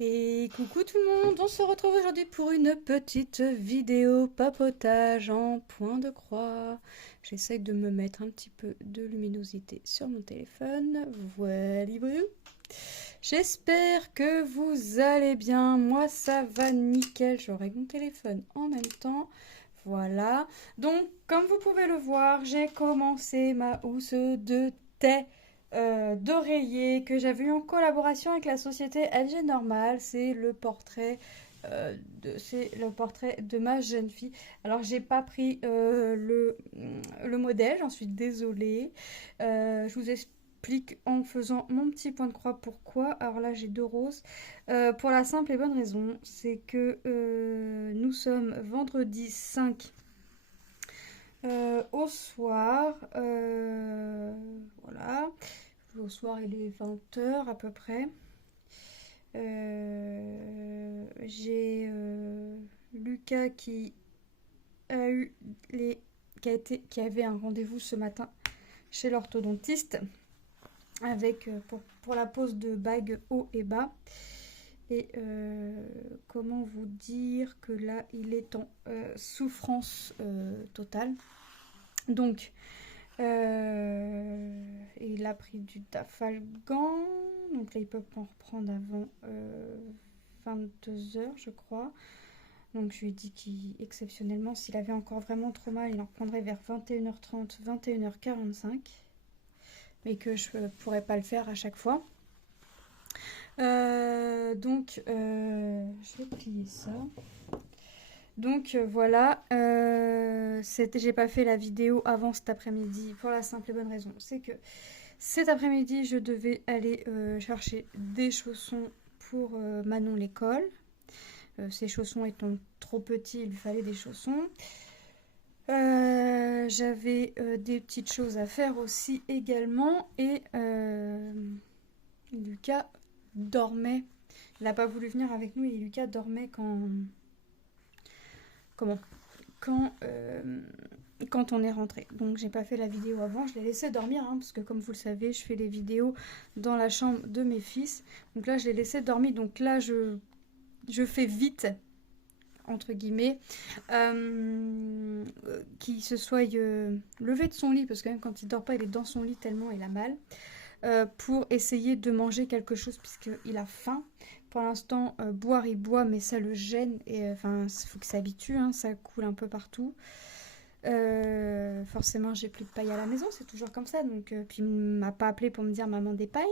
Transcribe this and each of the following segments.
Et coucou tout le monde, on se retrouve aujourd'hui pour une petite vidéo papotage en point de croix. J'essaie de me mettre un petit peu de luminosité sur mon téléphone. Voilà. J'espère que vous allez bien. Moi ça va nickel, j'aurai mon téléphone en même temps. Voilà. Donc comme vous pouvez le voir, j'ai commencé ma housse de thé d'oreiller que j'avais eu en collaboration avec la société LG Normal. C'est le portrait de ma jeune fille. Alors j'ai pas pris le modèle, j'en suis désolée. Je vous explique en faisant mon petit point de croix pourquoi. Alors là j'ai deux roses. Pour la simple et bonne raison, c'est que nous sommes vendredi 5 au soir. Voilà. Au soir, il est 20 h à peu près. J'ai Lucas a eu les, qui avait un rendez-vous ce matin chez l'orthodontiste avec pour la pose de bagues haut et bas. Et comment vous dire que là, il est en souffrance totale. Donc, il a pris du Dafalgan. Donc là, il peut pas en reprendre avant 22 h, je crois. Donc je lui ai dit qu'exceptionnellement, s'il avait encore vraiment trop mal, il en reprendrait vers 21 h 30, 21 h 45. Mais que je ne pourrais pas le faire à chaque fois. Je vais plier ça. Donc voilà, j'ai pas fait la vidéo avant cet après-midi pour la simple et bonne raison. C'est que cet après-midi, je devais aller chercher des chaussons pour Manon l'école. Ses chaussons étant trop petits, il lui fallait des chaussons. J'avais des petites choses à faire aussi également. Et Lucas dormait. Il n'a pas voulu venir avec nous et Lucas dormait Comment quand on est rentré. Donc j'ai pas fait la vidéo avant, je l'ai laissé dormir, parce que comme vous le savez, je fais les vidéos dans la chambre de mes fils. Donc là, je l'ai laissé dormir. Donc là, je fais vite, entre guillemets, qu'il se soit levé de son lit, parce que même quand il dort pas, il est dans son lit tellement il a mal, pour essayer de manger quelque chose, puisqu'il a faim. Pour l'instant, boire, il boit, mais ça le gêne. Et il faut qu'il s'habitue, ça coule un peu partout. Forcément, j'ai plus de paille à la maison, c'est toujours comme ça. Donc, puis il m'a pas appelé pour me dire maman des pailles.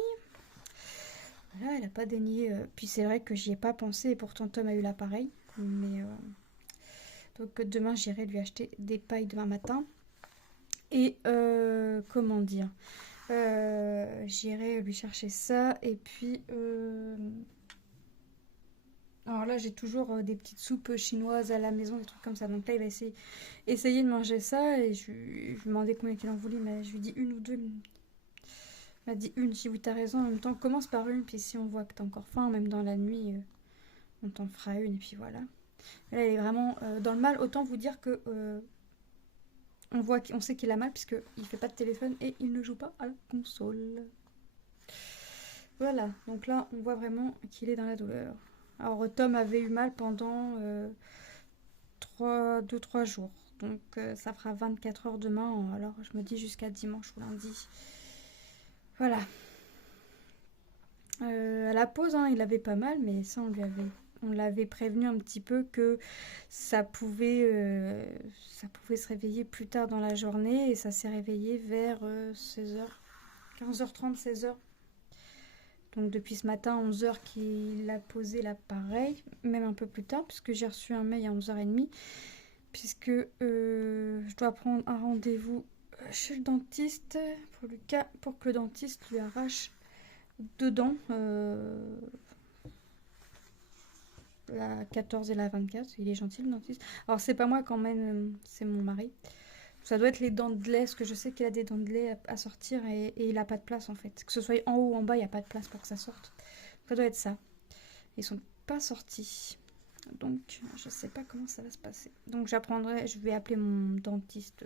Voilà, elle a pas daigné. Puis c'est vrai que j'y ai pas pensé, et pourtant Tom a eu l'appareil. Mais donc demain, j'irai lui acheter des pailles demain matin. Et comment dire, j'irai lui chercher ça. Et puis alors là, j'ai toujours des petites soupes chinoises à la maison, des trucs comme ça. Donc là, il va essayer de manger ça. Et je lui demandais combien il en voulait, mais je lui dis une ou deux. Il m'a dit une. Je dis oui, t'as raison. En même temps, commence par une. Puis si on voit que t'as encore faim, même dans la nuit, on t'en fera une. Et puis voilà. Et là, il est vraiment dans le mal. Autant vous dire que on sait qu'il a mal, puisqu'il fait pas de téléphone et il ne joue pas à la console. Voilà. Donc là, on voit vraiment qu'il est dans la douleur. Alors Tom avait eu mal pendant 2-3 jours. Donc ça fera 24 heures demain. Alors je me dis jusqu'à dimanche ou lundi. Voilà. À la pause, il avait pas mal, mais ça on l'avait prévenu un petit peu que ça pouvait se réveiller plus tard dans la journée. Et ça s'est réveillé vers 16 h, 15 h 30, 16 h. Donc depuis ce matin, 11 h qu'il a posé l'appareil, même un peu plus tard, puisque j'ai reçu un mail à 11 h 30, puisque je dois prendre un rendez-vous chez le dentiste pour Lucas, pour que le dentiste lui arrache dedans la 14 et la 24. Il est gentil le dentiste. Alors c'est pas moi quand même, c'est mon mari. Ça doit être les dents de lait, parce que je sais qu'il a des dents de lait à sortir et il n'a pas de place en fait. Que ce soit en haut ou en bas, il n'y a pas de place pour que ça sorte. Ça doit être ça. Ils sont pas sortis. Donc je sais pas comment ça va se passer. Donc je vais appeler mon dentiste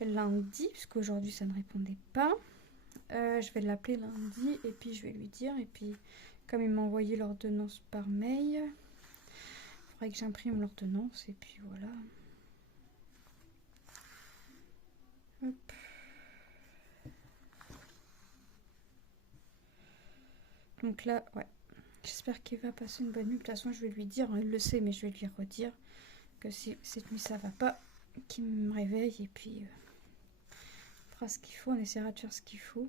lundi, puisqu'aujourd'hui ça ne répondait pas. Je vais l'appeler lundi et puis je vais lui dire. Et puis Comme il m'a envoyé l'ordonnance par mail, il faudrait que j'imprime l'ordonnance et puis voilà. Hop. Donc là, ouais. J'espère qu'il va passer une bonne nuit. De toute façon, je vais lui dire, hein, il le sait, mais je vais lui redire que si cette nuit ça va pas, qu'il me réveille et puis on fera ce qu'il faut, on essaiera de faire ce qu'il faut.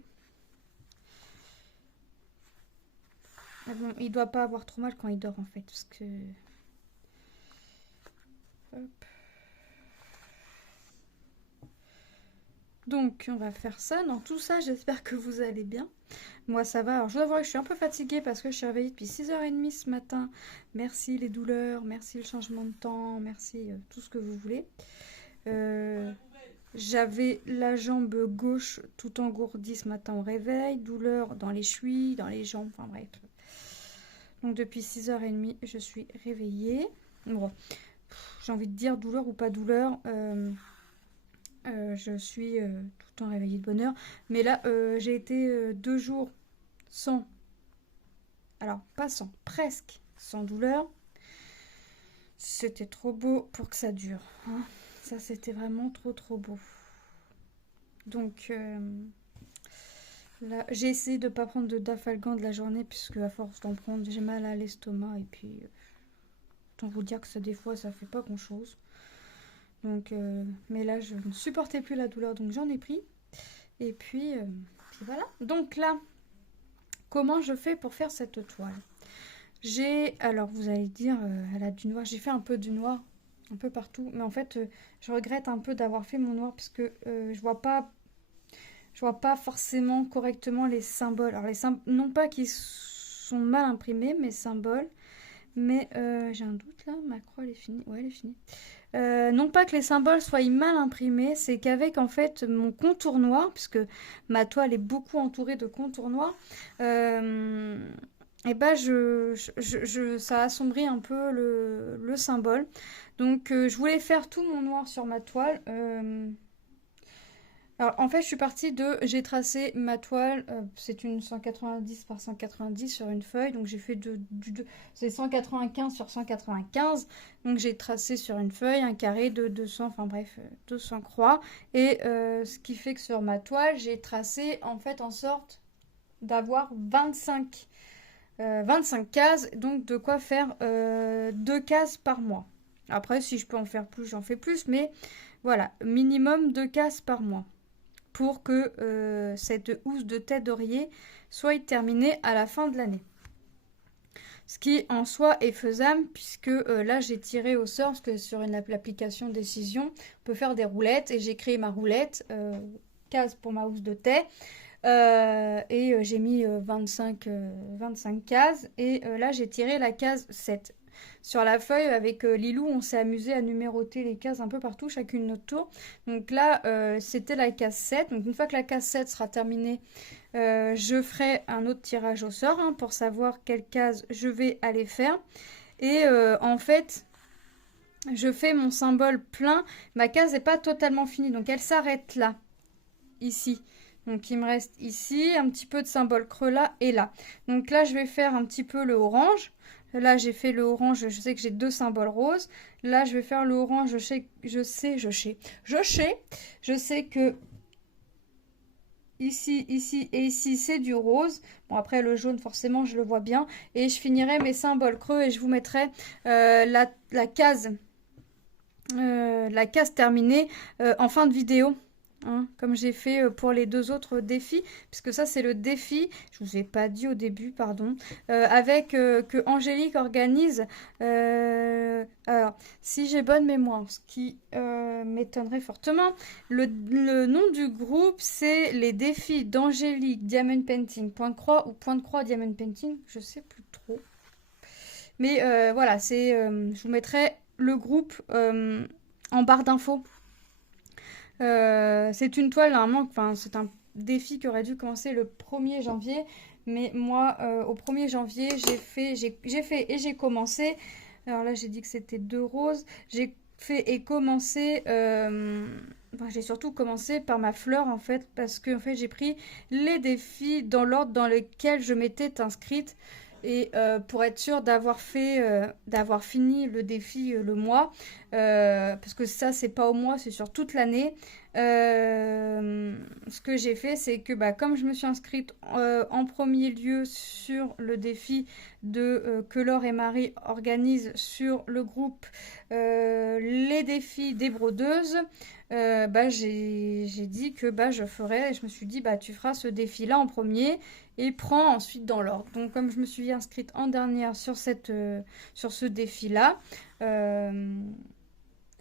Mais bon, il doit pas avoir trop mal quand il dort en fait, parce que... Hop. Donc, on va faire ça. Dans tout ça, j'espère que vous allez bien. Moi, ça va. Alors, je dois avouer que je suis un peu fatiguée parce que je suis réveillée depuis 6h30 ce matin. Merci les douleurs, merci le changement de temps, merci tout ce que vous voulez. J'avais la jambe gauche tout engourdie ce matin au réveil, douleur dans les chevilles, dans les jambes, enfin bref. Donc, depuis 6h30, je suis réveillée. Bon, j'ai envie de dire douleur ou pas douleur. Je suis tout le temps réveillée de bonne heure. Mais là, j'ai été 2 jours sans... Alors, pas sans, presque sans douleur. C'était trop beau pour que ça dure. Hein. Ça, c'était vraiment trop beau. Donc, là, j'ai essayé de ne pas prendre de Dafalgan de la journée, puisque à force d'en prendre, j'ai mal à l'estomac. Et puis, autant vous dire que ça, des fois, ça fait pas grand-chose. Donc, mais là, je ne supportais plus la douleur, donc j'en ai pris. Et puis voilà. Donc là, comment je fais pour faire cette toile? Alors vous allez dire, elle a du noir. J'ai fait un peu du noir, un peu partout. Mais en fait, je regrette un peu d'avoir fait mon noir parce que je vois pas forcément correctement les symboles. Alors les symboles, non pas qu'ils sont mal imprimés, mes symboles. Mais j'ai un doute là, ma croix elle est finie. Ouais, elle est finie. Non pas que les symboles soient mal imprimés, c'est qu'avec en fait mon contour noir, puisque ma toile est beaucoup entourée de contours noirs, et ben ça assombrit un peu le symbole. Donc je voulais faire tout mon noir sur ma toile. Alors en fait je suis partie j'ai tracé ma toile, c'est une 190 par 190 sur une feuille, donc j'ai fait c'est 195 sur 195, donc j'ai tracé sur une feuille un carré de 200, enfin bref, 200 croix, et ce qui fait que sur ma toile j'ai tracé en fait en sorte d'avoir 25 cases, donc de quoi faire 2 cases par mois. Après si je peux en faire plus, j'en fais plus, mais voilà, minimum 2 cases par mois, pour que cette housse de tête d'oreiller soit terminée à la fin de l'année. Ce qui en soi est faisable, puisque là j'ai tiré au sort, parce que sur l'application Décision, on peut faire des roulettes, et j'ai créé ma roulette, case pour ma housse de thé, et j'ai mis 25 cases, et là j'ai tiré la case 7. Sur la feuille, avec Lilou, on s'est amusé à numéroter les cases un peu partout, chacune notre tour. Donc là, c'était la case 7. Donc une fois que la case 7 sera terminée, je ferai un autre tirage au sort, hein, pour savoir quelle case je vais aller faire. Et en fait, je fais mon symbole plein. Ma case n'est pas totalement finie, donc elle s'arrête là, ici. Donc il me reste ici un petit peu de symbole creux là et là. Donc là, je vais faire un petit peu le orange. Là, j'ai fait le orange, je sais que j'ai 2 symboles roses. Là, je vais faire le orange, je sais que ici et ici, c'est du rose. Bon, après, le jaune, forcément, je le vois bien. Et je finirai mes symboles creux et je vous mettrai la case terminée en fin de vidéo. Hein, comme j'ai fait pour les 2 autres défis, puisque ça c'est le défi, je vous ai pas dit au début, pardon, avec que Angélique organise, alors si j'ai bonne mémoire, ce qui m'étonnerait fortement, le nom du groupe c'est les défis d'Angélique Diamond Painting, point de croix ou point de croix Diamond Painting, je sais plus trop, mais voilà, je vous mettrai le groupe en barre d'infos. C'est une toile, normalement, enfin, c'est un défi qui aurait dû commencer le 1er janvier. Mais moi, au 1er janvier, j'ai fait et j'ai commencé. Alors là, j'ai dit que c'était 2 roses. J'ai fait et commencé. Enfin, j'ai surtout commencé par ma fleur, en fait, parce que en fait, j'ai pris les défis dans l'ordre dans lequel je m'étais inscrite. Et pour être sûr d'avoir fini le défi le mois, parce que ça, c'est pas au mois, c'est sur toute l'année. Ce que j'ai fait, c'est que bah, comme je me suis inscrite en premier lieu sur le défi que Laure et Marie organisent sur le groupe les défis des brodeuses, bah, j'ai dit que bah, je ferais, et je me suis dit, bah, tu feras ce défi-là en premier et prends ensuite dans l'ordre. Donc, comme je me suis inscrite en dernière sur ce défi-là, euh,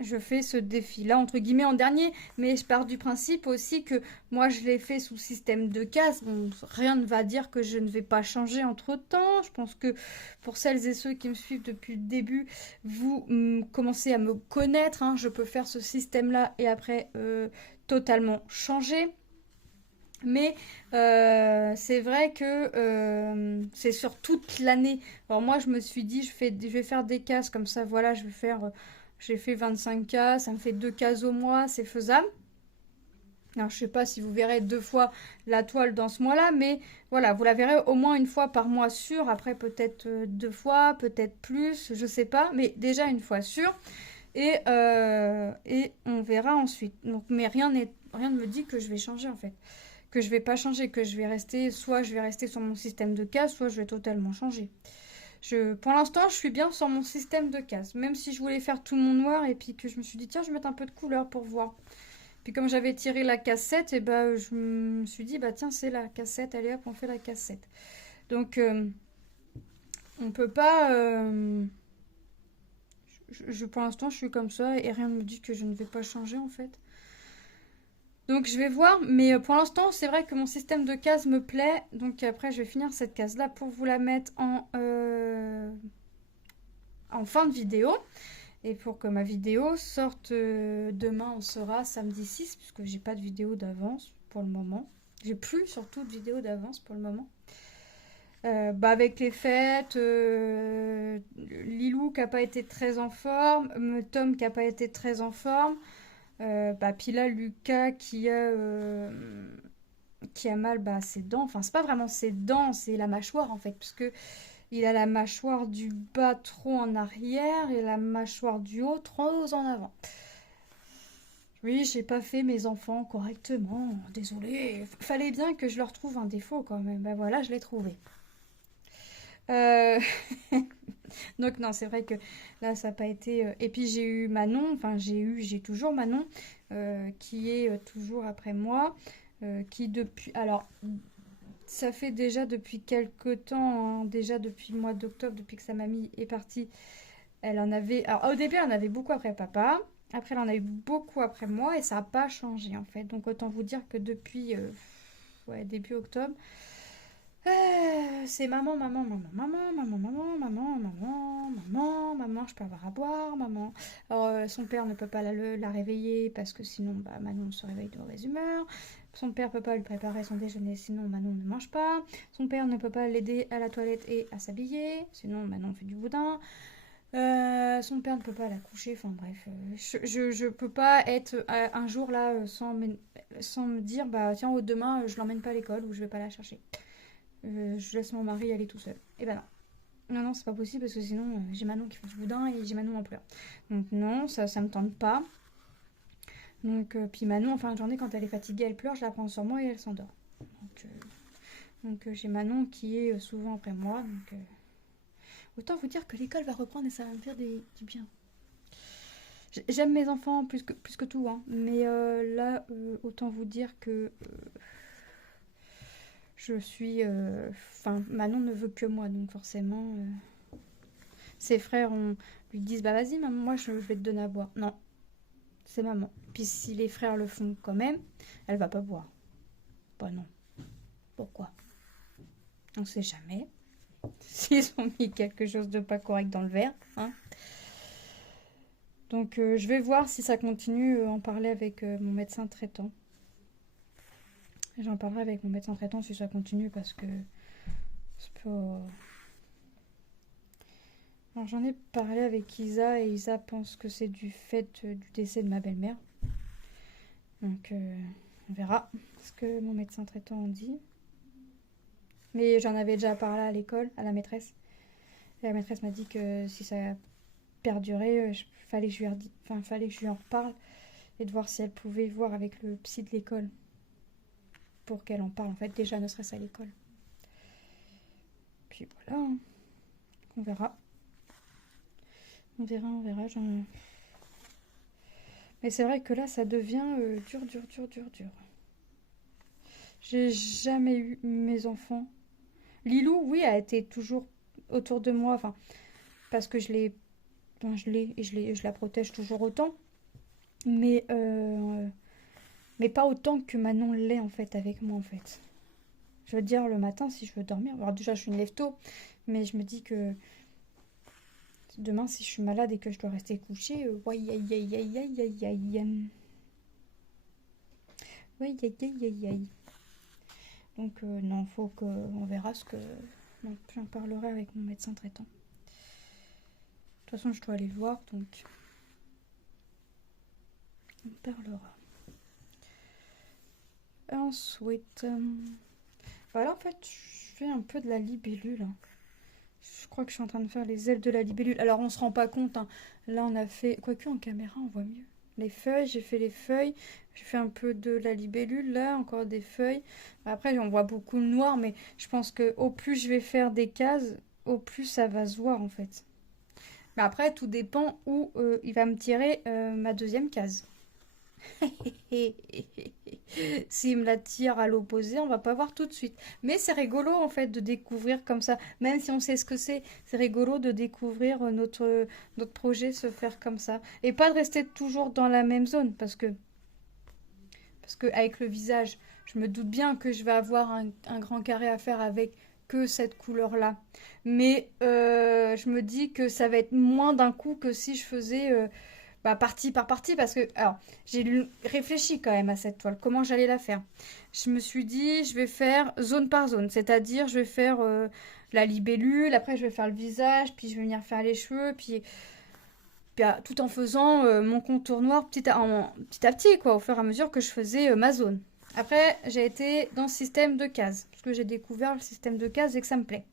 je fais ce défi-là, entre guillemets, en dernier, mais je pars du principe aussi que moi, je l'ai fait sous système de cases. Bon, rien ne va dire que je ne vais pas changer entre-temps. Je pense que pour celles et ceux qui me suivent depuis le début, vous commencez à me connaître, hein. Je peux faire ce système-là et après totalement changer. Mais c'est vrai que c'est sur toute l'année. Alors moi, je me suis dit, je vais faire des cases comme ça. Voilà, j'ai fait 25 cases, ça me fait 2 cases au mois, c'est faisable. Alors je sais pas si vous verrez 2 fois la toile dans ce mois-là, mais voilà, vous la verrez au moins une fois par mois sûr. Après peut-être 2 fois, peut-être plus, je sais pas, mais déjà une fois sûr. Et on verra ensuite. Donc, mais rien ne me dit que je vais changer en fait, que je vais pas changer, que soit je vais rester sur mon système de cases, soit je vais totalement changer. Pour l'instant, je suis bien sur mon système de cases, même si je voulais faire tout mon noir et puis que je me suis dit tiens, je vais mettre un peu de couleur pour voir. Puis comme j'avais tiré la cassette, et ben je me suis dit bah tiens, c'est la cassette, allez hop, on fait la cassette. Donc on peut pas pour l'instant, je suis comme ça et rien ne me dit que je ne vais pas changer en fait. Donc je vais voir, mais pour l'instant c'est vrai que mon système de cases me plaît, donc après je vais finir cette case là pour vous la mettre en fin de vidéo. Et pour que ma vidéo sorte demain, on sera samedi 6, puisque j'ai pas de vidéo d'avance pour le moment. J'ai plus surtout de vidéo d'avance pour le moment. Bah avec les fêtes, Lilou qui a pas été très en forme, Tom qui a pas été très en forme. Bah, puis là, Lucas qui a mal bah, ses dents. Enfin, c'est pas vraiment ses dents, c'est la mâchoire en fait. Parce que il a la mâchoire du bas trop en arrière et la mâchoire du haut trop en avant. Oui, j'ai pas fait mes enfants correctement. Désolée. Fallait bien que je leur trouve un défaut quand même. Ben voilà, je l'ai trouvé. Euh, Donc non, c'est vrai que là, ça n'a pas été... Et puis j'ai eu Manon, enfin j'ai toujours Manon, qui est toujours après moi, qui depuis... Alors, ça fait déjà depuis quelques temps, hein, déjà depuis le mois d'octobre, depuis que sa mamie est partie, elle en avait... Alors au début, elle en avait beaucoup après papa, après elle en a eu beaucoup après moi, et ça n'a pas changé en fait. Donc autant vous dire que depuis ouais, début octobre, c'est maman, maman, maman, maman, maman, maman, maman, maman, maman, maman, je peux avoir à boire, maman. Alors, son père ne peut pas la réveiller parce que sinon, bah, Manon se réveille de mauvaise humeur. Son père peut pas lui préparer son déjeuner, sinon Manon ne mange pas. Son père ne peut pas l'aider à la toilette et à s'habiller, sinon Manon fait du boudin. Son père ne peut pas la coucher, enfin bref, je peux pas être un jour là sans me dire, bah tiens, demain je l'emmène pas à l'école ou je vais pas la chercher. Je laisse mon mari aller tout seul. Et ben non. Non, non, c'est pas possible parce que sinon j'ai Manon qui fait du boudin et j'ai Manon en pleurs. Donc non, ça me tente pas. Donc, puis Manon, en fin de journée, quand elle est fatiguée, elle pleure, je la prends sur moi et elle s'endort. Donc j'ai Manon qui est souvent après moi. Donc autant vous dire que l'école va reprendre et ça va me faire du bien. J'aime mes enfants plus que tout, hein. Mais là, autant vous dire que je suis... Enfin, Manon ne veut que moi, donc forcément... Ses frères lui disent, bah vas-y maman, moi je vais te donner à boire. Non, c'est maman. Puis si les frères le font quand même, elle va pas boire. Bah non. Pourquoi? On sait jamais. S'ils ont mis quelque chose de pas correct dans le verre, hein. Donc je vais voir si ça continue, en parler avec mon médecin traitant. J'en parlerai avec mon médecin traitant si ça continue parce que c'est pas... Alors j'en ai parlé avec Isa et Isa pense que c'est du fait du décès de ma belle-mère. Donc on verra ce que mon médecin traitant en dit. Mais j'en avais déjà parlé à l'école, à la maîtresse. Et la maîtresse m'a dit que si ça perdurait, fallait que fallait que je lui en reparle et de voir si elle pouvait voir avec le psy de l'école pour qu'elle en parle, en fait, déjà ne serait-ce à l'école. Puis voilà, hein. On verra. On verra, on verra. Mais c'est vrai que là, ça devient dur. J'ai jamais eu mes enfants. Lilou, oui, a été toujours autour de moi, enfin, parce que je l'ai, enfin, je la protège toujours autant. Mais pas autant que Manon l'est, en fait, avec moi, en fait. Je veux dire, le matin, si je veux dormir, alors déjà, je suis une lève-tôt, mais je me dis que demain, si je suis malade et que je dois rester couchée, aïe, aïe, aïe, aïe, aïe, aïe, aïe. Oui, aïe, aïe, aïe, aïe. Donc, non, faut que. On verra ce que. Donc, j'en parlerai avec mon médecin traitant. De toute façon, je dois aller le voir, donc. On parlera. Ensuite. Voilà, en fait, je fais un peu de la libellule, hein. Je crois que je suis en train de faire les ailes de la libellule. Alors, on se rend pas compte, hein. Là, on a fait. Quoique, en caméra, on voit mieux. Les feuilles, j'ai fait les feuilles. J'ai fait un peu de la libellule, là, encore des feuilles. Après, on voit beaucoup le noir, mais je pense que au plus je vais faire des cases, au plus ça va se voir, en fait. Mais après, tout dépend où il va me tirer ma deuxième case. S'il me la tire à l'opposé, on va pas voir tout de suite. Mais c'est rigolo en fait de découvrir comme ça, même si on sait ce que c'est rigolo de découvrir notre projet se faire comme ça. Et pas de rester toujours dans la même zone, parce que avec le visage, je me doute bien que je vais avoir un grand carré à faire avec que cette couleur-là. Mais je me dis que ça va être moins d'un coup que si je faisais partie par partie, parce que alors j'ai réfléchi quand même à cette toile, comment j'allais la faire. Je me suis dit, je vais faire zone par zone, c'est-à-dire je vais faire la libellule, après je vais faire le visage, puis je vais venir faire les cheveux, puis tout en faisant mon contour noir petit à petit, quoi, au fur et à mesure que je faisais ma zone. Après, j'ai été dans le système de cases, parce que j'ai découvert le système de cases et que ça me plaît.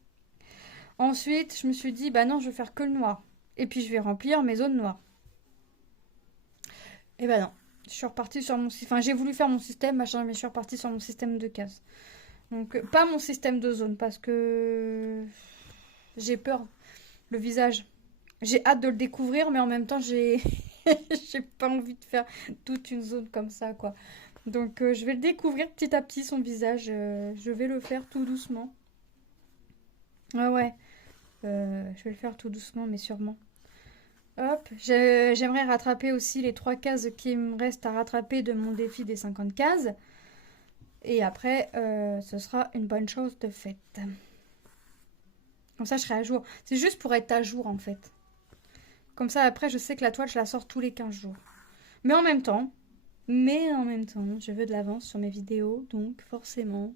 Ensuite, je me suis dit, bah non, je vais faire que le noir. Et puis, je vais remplir mes zones noires. Et bah non, je suis repartie sur mon système. Enfin, j'ai voulu faire mon système, machin, mais je suis repartie sur mon système de cases. Donc, pas mon système de zone, parce que j'ai peur. Le visage. J'ai hâte de le découvrir, mais en même temps, j'ai j'ai pas envie de faire toute une zone comme ça, quoi. Donc, je vais le découvrir petit à petit, son visage. Je vais le faire tout doucement. Ah ouais, je vais le faire tout doucement, mais sûrement. Hop, j'aimerais rattraper aussi les 3 cases qui me restent à rattraper de mon défi des 50 cases. Et après, ce sera une bonne chose de faite. Comme ça, je serai à jour. C'est juste pour être à jour, en fait. Comme ça, après, je sais que la toile, je la sors tous les 15 jours. Mais en même temps, je veux de l'avance sur mes vidéos, donc forcément.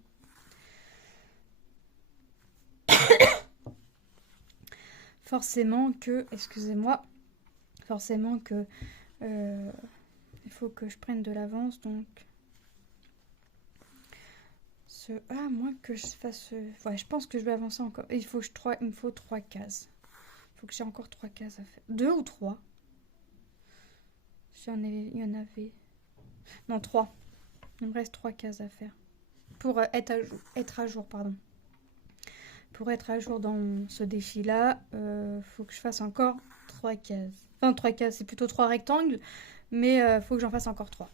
Excusez-moi, forcément que il faut que je prenne de l'avance, donc moi que je fasse ouais, je pense que je vais avancer encore. Il me faut 3 cases. Il faut que j'ai encore 3 cases à faire. 2 ou 3? Il y en avait. Non, 3. Il me reste 3 cases à faire. Pour être à jour, pardon. Pour être à jour dans ce défi-là, faut que je fasse encore 3 cases. Enfin, 3 cases, c'est plutôt 3 rectangles, mais faut que j'en fasse encore 3.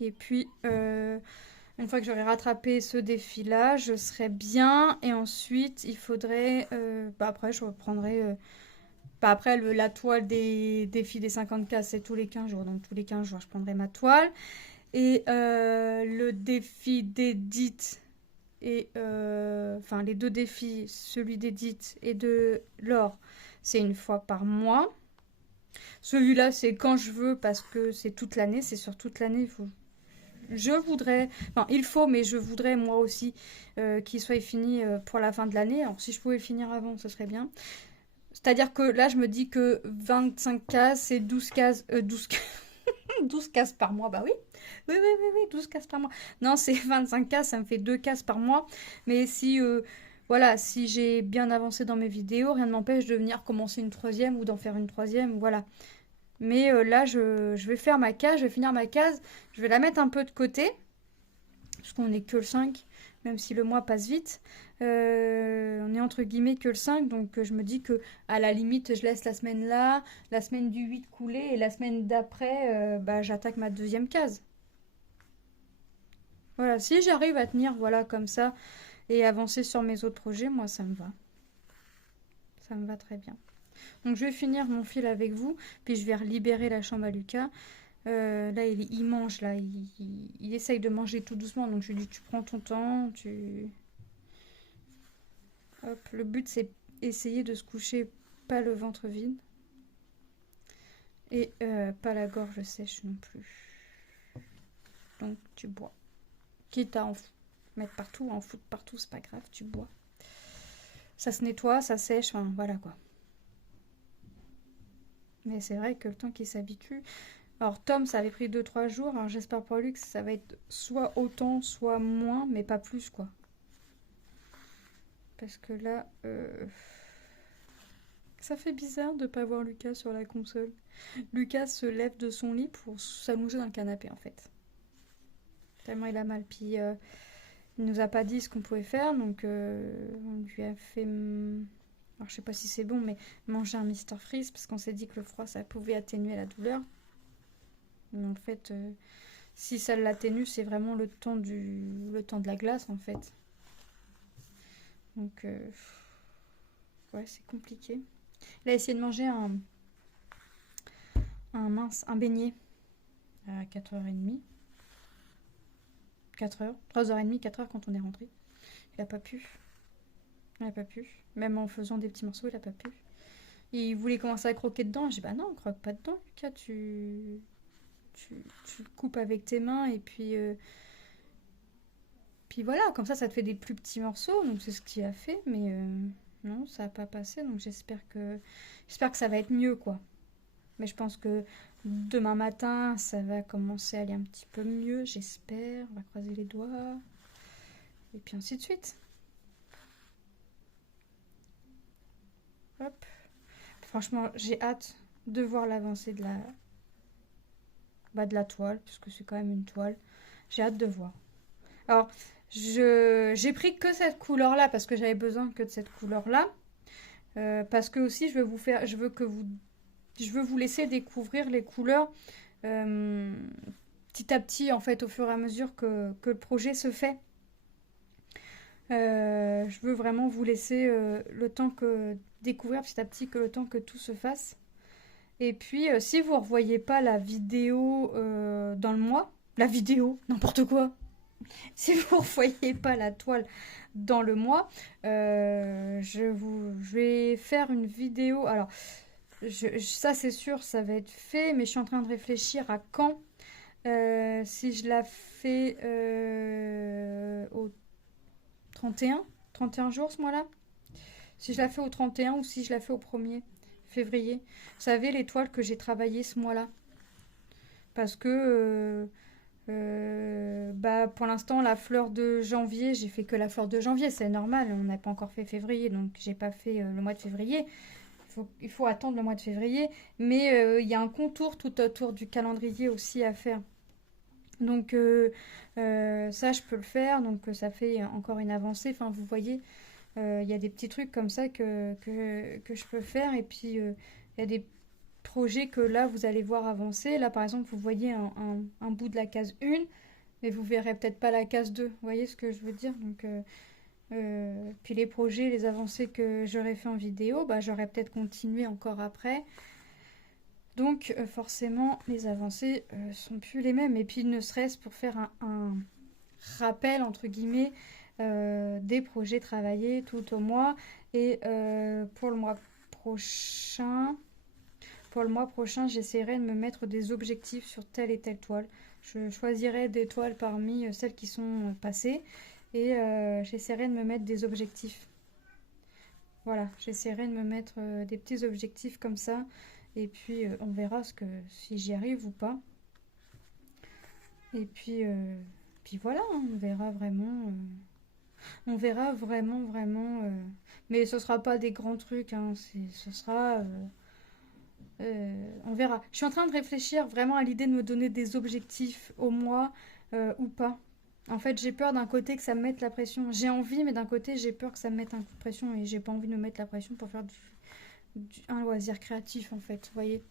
Et puis, une fois que j'aurai rattrapé ce défi-là, je serai bien. Et ensuite, il faudrait... après, je reprendrai... après, la toile des défis des 50 cases, c'est tous les 15 jours. Donc, tous les 15 jours, je prendrai ma toile. Et le défi d'Edith... Et les 2 défis, celui d'Edith et de Laure, c'est une fois par mois. Celui-là, c'est quand je veux parce que c'est toute l'année, c'est sur toute l'année. Mais je voudrais moi aussi qu'il soit fini pour la fin de l'année. Alors si je pouvais le finir avant, ce serait bien. C'est-à-dire que là, je me dis que 25 cases, c'est 12 cases, 12 cases par mois, bah oui. Oui, oui, oui, oui, 12 cases par mois. Non, c'est 25 cases, ça me fait 2 cases par mois. Mais si, voilà, si j'ai bien avancé dans mes vidéos, rien ne m'empêche de venir commencer une troisième ou d'en faire une troisième, voilà. Mais là, je vais faire ma case, je vais finir ma case, je vais la mettre un peu de côté, parce qu'on n'est que le 5, même si le mois passe vite. On est entre guillemets que le 5, donc je me dis que à la limite, je laisse la semaine là, la semaine du 8 couler, et la semaine d'après, bah, j'attaque ma deuxième case. Voilà, si j'arrive à tenir voilà comme ça et avancer sur mes autres projets, moi ça me va. Ça me va très bien. Donc je vais finir mon fil avec vous, puis je vais libérer la chambre à Lucas. Là, il mange, là, il essaye de manger tout doucement, donc je lui dis tu prends ton temps, tu... Hop, le but c'est essayer de se coucher pas le ventre vide et pas la gorge sèche non plus. Donc tu bois. Quitte à mettre partout, en foutre partout, c'est pas grave, tu bois. Ça se nettoie, ça sèche, enfin voilà quoi. Mais c'est vrai que le temps qu'il s'habitue... Alors Tom, ça avait pris 2-3 jours, alors j'espère pour lui que ça va être soit autant, soit moins, mais pas plus quoi. Parce que là, ça fait bizarre de pas voir Lucas sur la console. Lucas se lève de son lit pour s'allonger dans le canapé en fait. Tellement il a mal. Puis il nous a pas dit ce qu'on pouvait faire, donc on lui a fait... Alors je sais pas si c'est bon, mais manger un Mister Freeze, parce qu'on s'est dit que le froid ça pouvait atténuer la douleur. Mais en fait, si ça l'atténue, c'est vraiment le temps de la glace en fait. Donc ouais, c'est compliqué. Il a essayé de manger un beignet à 4h30. 4h, 3h30, 4h quand on est rentré. Il a pas pu. Il a pas pu. Même en faisant des petits morceaux, il a pas pu. Il voulait commencer à croquer dedans. J'ai dit bah non, on croque pas dedans, Lucas. Tu le coupes avec tes mains et puis voilà, comme ça te fait des plus petits morceaux. Donc c'est ce qu'il a fait, mais non, ça n'a pas passé. Donc j'espère que ça va être mieux, quoi. Mais je pense que demain matin, ça va commencer à aller un petit peu mieux, j'espère. On va croiser les doigts. Et puis ainsi de suite. Hop. Franchement, j'ai hâte de voir l'avancée de la toile, puisque c'est quand même une toile. J'ai hâte de voir. Alors, j'ai pris que cette couleur-là, parce que j'avais besoin que de cette couleur-là. Parce que aussi, je veux vous laisser découvrir les couleurs petit à petit, en fait, au fur et à mesure que le projet se fait. Je veux vraiment vous laisser le temps que découvrir petit à petit, que le temps que tout se fasse. Et puis, si vous ne revoyez pas la vidéo dans le mois, la vidéo, n'importe quoi. Si vous ne revoyez pas la toile dans le mois, je vais faire une vidéo. Alors, ça c'est sûr, ça va être fait, mais je suis en train de réfléchir à quand. Si je la fais au 31 jours ce mois-là. Si je la fais au 31 ou si je la fais au 1er février. Vous savez, les toiles que j'ai travaillées ce mois-là. Parce que bah, pour l'instant, la fleur de janvier, j'ai fait que la fleur de janvier, c'est normal, on n'a pas encore fait février, donc j'ai pas fait le mois de février. Il faut attendre le mois de février, mais il y a un contour tout autour du calendrier aussi à faire. Donc ça, je peux le faire, donc ça fait encore une avancée. Enfin, vous voyez, il y a des petits trucs comme ça que je peux faire, et puis il y a des projets que là, vous allez voir avancer. Là, par exemple, vous voyez un bout de la case 1, mais vous verrez peut-être pas la case 2. Vous voyez ce que je veux dire? Donc, puis les projets, les avancées que j'aurais fait en vidéo, bah, j'aurais peut-être continué encore après. Donc forcément, les avancées sont plus les mêmes. Et puis ne serait-ce pour faire un rappel, entre guillemets, des projets travaillés tout au mois. Et pour le mois prochain, j'essaierai de me mettre des objectifs sur telle et telle toile. Je choisirai des toiles parmi celles qui sont passées et j'essaierai de me mettre des objectifs. Voilà, j'essaierai de me mettre des petits objectifs comme ça et puis on verra si j'y arrive ou pas. Et puis voilà, hein, on verra vraiment. On verra vraiment, vraiment. Mais ce sera pas des grands trucs, hein, ce sera. On verra. Je suis en train de réfléchir vraiment à l'idée de me donner des objectifs au mois ou pas. En fait, j'ai peur d'un côté que ça me mette la pression. J'ai envie, mais d'un côté, j'ai peur que ça me mette un coup de pression et j'ai pas envie de me mettre la pression pour faire un loisir créatif, en fait, vous voyez.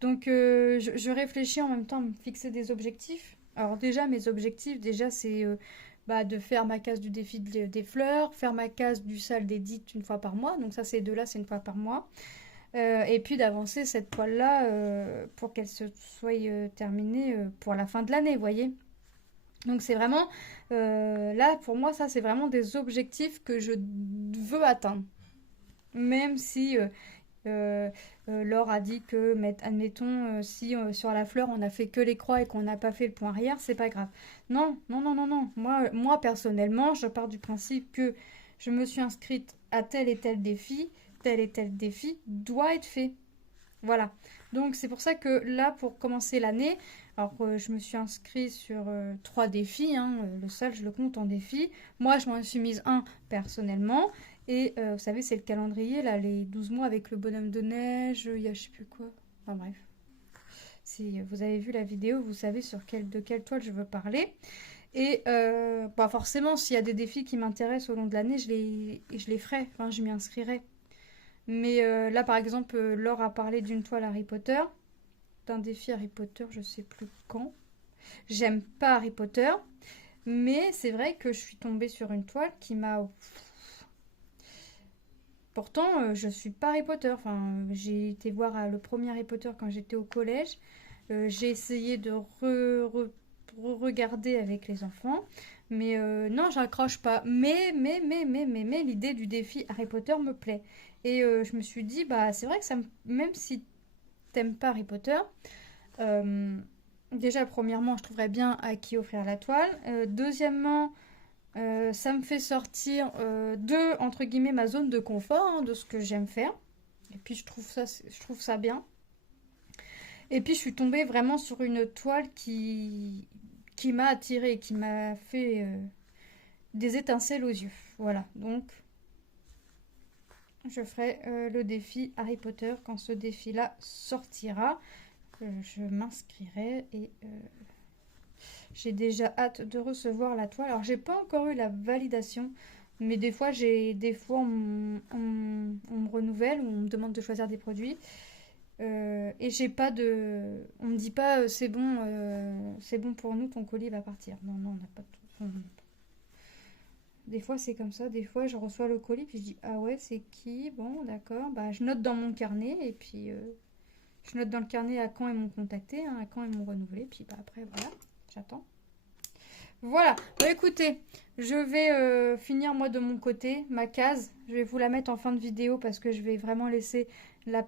Donc, je réfléchis en même temps à me fixer des objectifs. Alors déjà, mes objectifs, déjà, c'est bah, de faire ma case du défi des fleurs, faire ma case du salle d'édite une fois par mois. Donc ça, ces deux-là, c'est une fois par mois. Et puis d'avancer cette toile-là pour qu'elle se soit terminée pour la fin de l'année, vous voyez. Donc c'est vraiment, là pour moi ça c'est vraiment des objectifs que je veux atteindre. Même si Laure a dit que, admettons, si sur la fleur on a fait que les croix et qu'on n'a pas fait le point arrière, c'est pas grave. Non, non, non, non, non. Moi personnellement, je pars du principe que je me suis inscrite à tel et tel défi doit être fait. Voilà. Donc c'est pour ça que là, pour commencer l'année, alors je me suis inscrite sur trois défis, hein, le seul je le compte en défi. Moi je m'en suis mise un personnellement. Et vous savez, c'est le calendrier, là, les 12 mois avec le bonhomme de neige, il y a je sais plus quoi. Enfin bref. Si vous avez vu la vidéo, vous savez de quelle toile je veux parler. Et bah forcément, s'il y a des défis qui m'intéressent au long de l'année, je les ferai, enfin je m'y inscrirai. Mais là, par exemple, Laure a parlé d'une toile Harry Potter, d'un défi Harry Potter, je sais plus quand. J'aime pas Harry Potter, mais c'est vrai que je suis tombée sur une toile qui m'a... Pourtant, je suis pas Harry Potter. Enfin, j'ai été voir le premier Harry Potter quand j'étais au collège. J'ai essayé de regarder avec les enfants. Mais non, j'accroche pas. Mais, l'idée du défi Harry Potter me plaît. Et je me suis dit, bah, c'est vrai que même si t'aimes pas Harry Potter, euh, déjà, premièrement, je trouverais bien à qui offrir la toile. Deuxièmement, ça me fait sortir de, entre guillemets, ma zone de confort, hein, de ce que j'aime faire. Et puis, je trouve ça bien. Et puis, je suis tombée vraiment sur une toile qui m'a attirée, qui m'a fait des étincelles aux yeux. Voilà, donc je ferai le défi Harry Potter quand ce défi-là sortira. Je m'inscrirai et j'ai déjà hâte de recevoir la toile. Alors, j'ai pas encore eu la validation, mais des fois on me renouvelle ou on me demande de choisir des produits. Et j'ai pas de. On me dit pas c'est bon pour nous, ton colis va partir. Non, non, on n'a pas de. Des fois c'est comme ça, des fois je reçois le colis puis je dis ah ouais c'est qui? Bon d'accord, bah je note dans mon carnet et puis je note dans le carnet à quand ils m'ont contacté, hein, à quand ils m'ont renouvelé, puis bah après voilà, j'attends. Voilà, bah écoutez, je vais finir moi de mon côté ma case. Je vais vous la mettre en fin de vidéo parce que je vais vraiment laisser la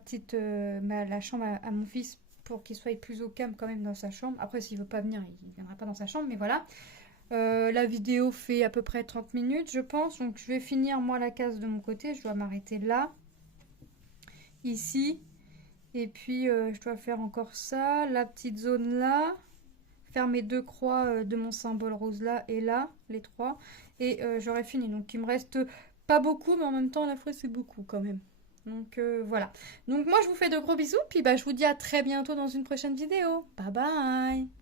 chambre à mon fils pour qu'il soit plus au calme quand même dans sa chambre. Après, s'il veut pas venir, il ne viendra pas dans sa chambre, mais voilà. La vidéo fait à peu près 30 minutes, je pense. Donc, je vais finir moi la case de mon côté. Je dois m'arrêter là, ici. Et puis, je dois faire encore ça, la petite zone là. Faire mes deux croix de mon symbole rose là et là, les trois. Et j'aurai fini. Donc, il me reste pas beaucoup, mais en même temps, à la fois, c'est beaucoup quand même. Donc, voilà. Donc, moi, je vous fais de gros bisous. Puis, bah, je vous dis à très bientôt dans une prochaine vidéo. Bye bye!